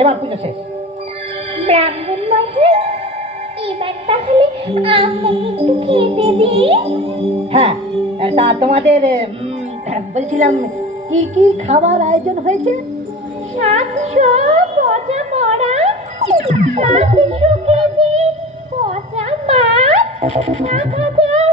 এবার পুজো শেষ। ব্রাহ্মণ মশাই, এবার তাহলে আপনাকে একটু খেতে দিই। হ্যাঁ, তা তোমাদের বলছিলাম কি কি খাবার আয়োজন হয়েছে? 700 পচা মরা, 700 কেজি পচা মাছ, 7,000